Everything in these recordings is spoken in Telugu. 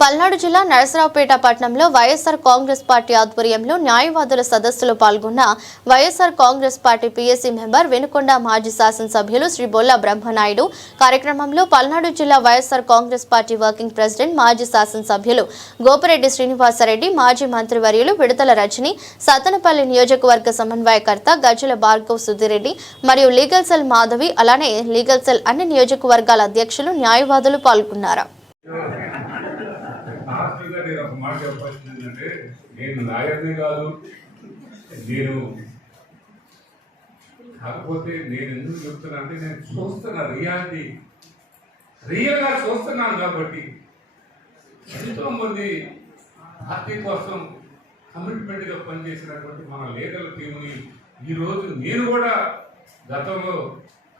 పల్నాడు జిల్లా నరసరావుపేట పట్టణంలో వైఎస్ఆర్ కాంగ్రెస్ పార్టీ ఆధ్వర్యంలో న్యాయవాదుల సదస్సులో పాల్గొన్న YSR Congress party PSC member Venukonda మాజీ శాసనసభ్యులు శ్రీ బొల్ల బ్రహ్మనాయుడు. కార్యక్రమంలో పల్నాడు జిల్లా YSR Congress party working president మాజీ శాసనసభ్యులు గోపిరెడ్డి శ్రీనివాసరెడ్డి మాజీ మంత్రివర్యులు విడతల రజని సతనపల్లి నియోజకవర్గ సమన్వయకర్త గజ్జల భార్గవ్ సుధిరెడ్డి మరియు లీగల్ సెల్ మాధవి అలానే లీగల్ సెల్ అన్ని నియోజకవర్గాల అధ్యక్షులు న్యాయవాదులు పాల్గొన్నారు. నేను ఒక మాట చెప్పాల్సింది ఏంటంటే నేను లాయర్ని కాదు నేను కాకపోతే నేను ఎందుకు చెప్తున్నా అంటే నేను చూస్తున్నా రియాలిటీ. రియల్గా చూస్తున్నాను కాబట్టి ఎంతో మంది పార్టీ కోసం కమిట్మెంట్గా పనిచేసినటువంటి మన లీగల్ టీంని ఈరోజు నేను కూడా గతంలో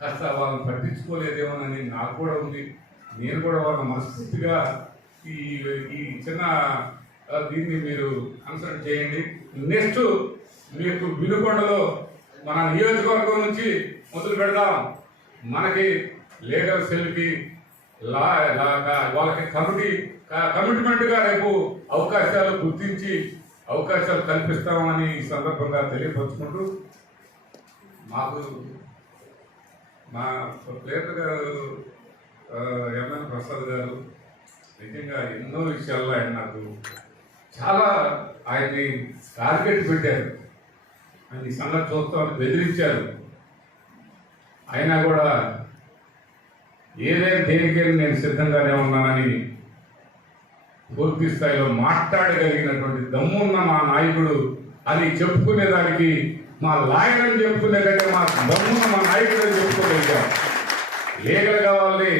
కాస్త వాళ్ళని పట్టించుకోలేదేమోనని నాకు కూడా ఉంది. నేను కూడా వాళ్ళ మనస్ఫూర్తిగా ఈ ఈ చిన్న దీన్ని మీరు అనుసరణ చేయండి. నెక్స్ట్ మీకు వినుకొండలో మన నియోజకవర్గం నుంచి మొదలు పెడదాం. మనకి లీగల్ సెల్కి లా లా- వాళ్ళకి కమిటీ కమిట్మెంట్గా రేపు అవకాశాలు గుర్తించి అవకాశాలు కల్పిస్తామని ఈ సందర్భంగా తెలియపరుచుకుంటూ మాకు మా ప్లేటర్ గారు ఎంఎన్ ప్రసాద్ గారు నిజంగా ఎన్నో విషయాల్లో ఆయన నాకు చాలా ఆయన్ని టార్గెట్ పెట్టారు. ఆయన ఈ సంగతి చూస్తామని బెదిరించారు. అయినా కూడా ఏదైనా దేనికైనా నేను సిద్ధంగానే ఉన్నానని పూర్తి స్థాయిలో మాట్లాడగలిగినటువంటి దమ్మున్న మా నాయకుడు అని చెప్పుకునేదానికి మా లాయర్ అని చెప్పుకునే కంటే మా దమ్మున్న మా నాయకుడు అని చెప్పుకోగలిగాం. లేఖలు కావాలని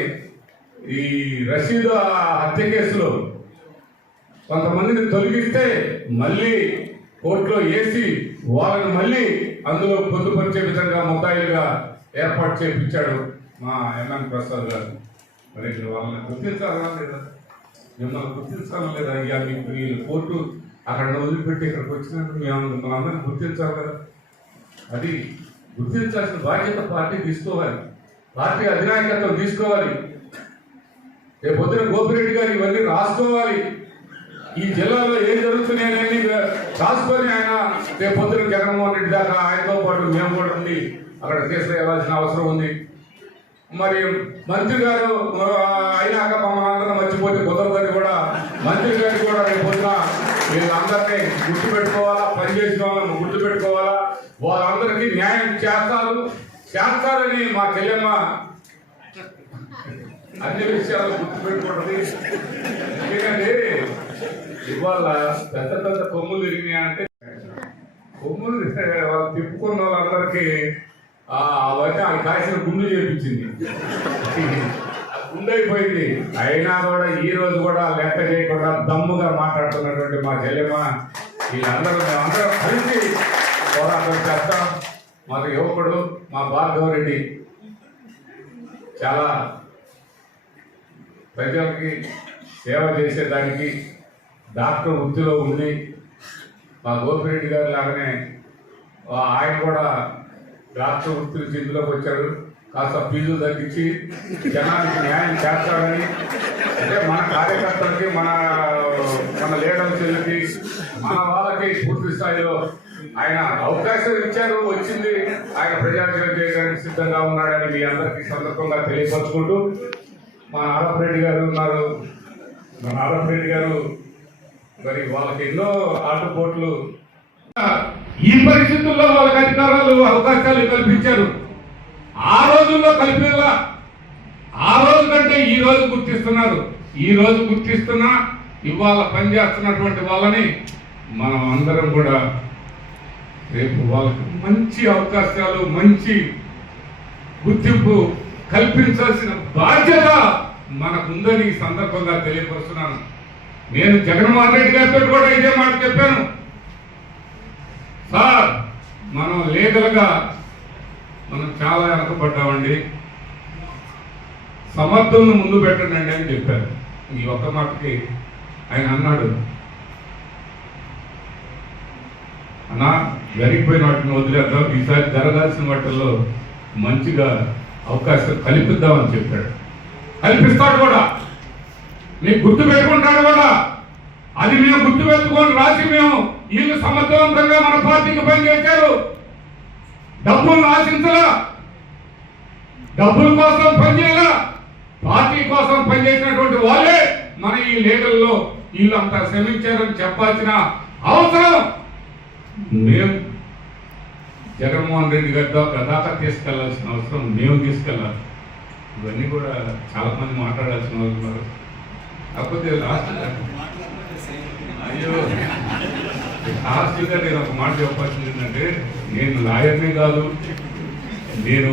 ఈ రషీద్ ఆ హత్య కేసులో కొంతమందిని తొలగిస్తే మళ్ళీ కోర్టులో వేసి వాళ్ళని మళ్ళీ అందులో పొందుపరిచే విధంగా ముద్దాయిలుగా ఏర్పాటు చేపించాడు మా ఎంఎన్ ప్రసాద్ గారు. మరి వాళ్ళని గుర్తించాలా లేదా? మిమ్మల్ని గుర్తించాలా లేదా? ఇక మీకు ఈ కోర్టు అక్కడ వదిలిపెట్టి ఇక్కడికి వచ్చినట్టు మేము మిమ్మల్ని అందరినీ గుర్తించాలి కదా అది గుర్తించాల్సిన బాధ్యత పార్టీ తీసుకోవాలి. పార్టీ అధినాయకత్వం తీసుకోవాలి. రేపు పొద్దున గోపిరెడ్డి గారు ఇవన్నీ రాసుకోవాలి. ఈ జిల్లాలో ఏం జరుగుతున్నాయని రాసుకొని ఆయన రేపు పొద్దున జగన్మోహన్ రెడ్డి దాకా ఆయనతో పాటు మేము కూడా ఉండి అక్కడ తీసుకెళ్ళాల్సిన అవసరం ఉంది. మరి మంత్రి గారు అయినాక మమ్మల్ని అందరం మర్చిపోతే కుదరదని కూడా మంత్రి గారు కూడా రేపు పొద్దున వీళ్ళందరినీ గుర్తుపెట్టుకోవాలా పనిచేసిన వాళ్ళని గుర్తుపెట్టుకోవాలా? వాళ్ళందరికీ న్యాయం చేస్తారు. చేస్తారని మా చెల్లెమ్మ అన్ని విషయాలు గుర్తుపెట్టుకుంటుంది ఎందుకంటే ఇవాళ పెద్ద పెద్ద కొమ్ములు తిరిగినాయి అంటే కొమ్ములు వాళ్ళు తిప్పుకున్న వాళ్ళందరికీ ఆ అవన్నీ ఆ కాసిన గుండు చేపించింది. ఆ గుండు అయిపోయింది. అయినా కూడా ఈ రోజు కూడా లెక్క చేయకుండా దమ్ముగా మాట్లాడుతున్నటువంటి మా చెల్లెమ్మ వీళ్ళందరూ మేమందరం కలిసి పోరాటం చేస్తాం. మాకు యువకుడు మా భార్గవ రెడ్డి చాలా ప్రజలకి సేవ చేసేదానికి డాక్టర్ వృత్తిలో ఉండి మా గోపిరెడ్డి గారు లాగానే ఆయన కూడా డాక్టర్ వృత్తి చిందులోకి వచ్చాడు. కాస్త ఫీజులు తగ్గించి జనానికి న్యాయం చేస్తాడని అంటే మన కార్యకర్తలకి మన మన లీడర్స్కి మన వాళ్ళకి పూర్తి స్థాయిలో ఆయన అవకాశం ఇచ్చారు వచ్చింది. ఆయన ప్రజాసేవ చేయడానికి సిద్ధంగా ఉన్నాడని మీ అందరికీ సందర్భంగా తెలియపరచుకుంటూ మా నారాయణరెడ్డి గారు ఉన్నారు. మా నారాయణరెడ్డి గారు. మరి వాళ్ళకి ఎన్నో ఆటపోట్లు. ఈ పరిస్థితుల్లో వాళ్ళకి అధికారాలు అవకాశాలు కల్పించారు. ఆ రోజుల్లో కల్పేలా ఆ రోజు కంటే ఈ రోజు గుర్తిస్తున్నారు. ఈ రోజు గుర్తిస్తున్నా ఇవాళ పనిచేస్తున్నటువంటి వాళ్ళని మనం అందరం కూడా రేపు వాళ్ళకి మంచి అవకాశాలు మంచి గుర్తింపు కల్పించాల్సిన బాధ్యత మనకుందని ఈ సందర్భంగా తెలియపరుస్తున్నాను. నేను జగన్మోహన్ రెడ్డి గారితో కూడా ఇదే మాట చెప్పాను. సార్ మనం లీగల్గా మనం చాలా వెనకబడ్డామండి. సమర్థులను ముందు పెట్టండి అని చెప్పారు. ఈ ఒక్క మాటకి ఆయన అన్నాడు. అన్నా జరిగిపోయిన వాటిని వదిలేద్దాం. ఈసారి జరగాల్సిన వాటిల్లో మంచిగా అవకాశం కల్పిద్దామని చెప్పాడు. కల్పిస్తాడు కూడా. నీకు గుర్తు పెట్టుకుంటాడు కూడా. అది మేము గుర్తు పెట్టుకొని రాసి మేము వీళ్ళు సమర్థవంతంగా మన పార్టీకి పనిచేశారు డబ్బులు ఆశించలా. డబ్బుల కోసం పనిచేయాలా పార్టీ కోసం పనిచేసినటువంటి వాళ్ళే మన ఈ లీగల్లో వీళ్ళంతా శ్రమించారని చెప్పాల్సిన అవసరం. మేము జగన్మోహన్ రెడ్డి గారితో దాకా తీసుకెళ్ళాల్సిన అవసరం మేము తీసుకెళ్ళాలి. ఇవన్నీ కూడా చాలామంది మాట్లాడాల్సిన అవసరం ఉన్నారు. కాకపోతే లాస్ట్ అయ్యో లాస్ట్గా నేను ఒక మాట చెప్పాల్సింది ఏంటంటే నేను లాయర్నే కాదు నేను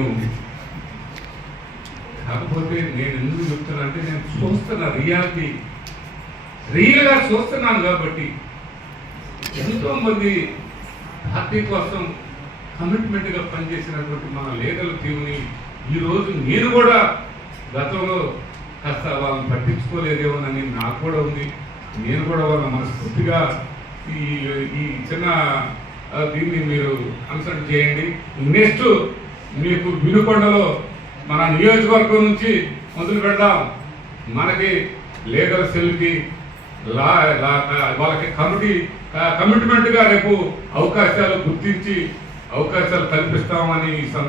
కాకపోతే నేను ఎందుకు చెప్తున్నా అంటే నేను చూస్తున్న రియాలిటీ రియల్గా చూస్తున్నాను కాబట్టి ఎంతో మంది పార్టీ కోసం కమిట్మెంట్గా పనిచేసినటువంటి మన లీడర్ టీంని ఈరోజు నేను కూడా గతంలో కాస్త వాళ్ళని పట్టించుకోలేదేమోనని నాకు కూడా ఉంది. నేను కూడా వాళ్ళ మనస్ఫూర్తిగా ఈ ఈ చిన్న దీన్ని మీరు కన్సల్ట్ చేయండి. నెక్స్ట్ మీకు వినుకొండలో మన నియోజకవర్గం నుంచి మొదలు పెడదాం. మనకి లీగల్ సెల్కి లా- వాళ్ళకి కమిటీ కమిట్మెంట్గా రేపు అవకాశాలు గుర్తించి అవకాశాలు కల్పిస్తామని ఈ సందర్భంగా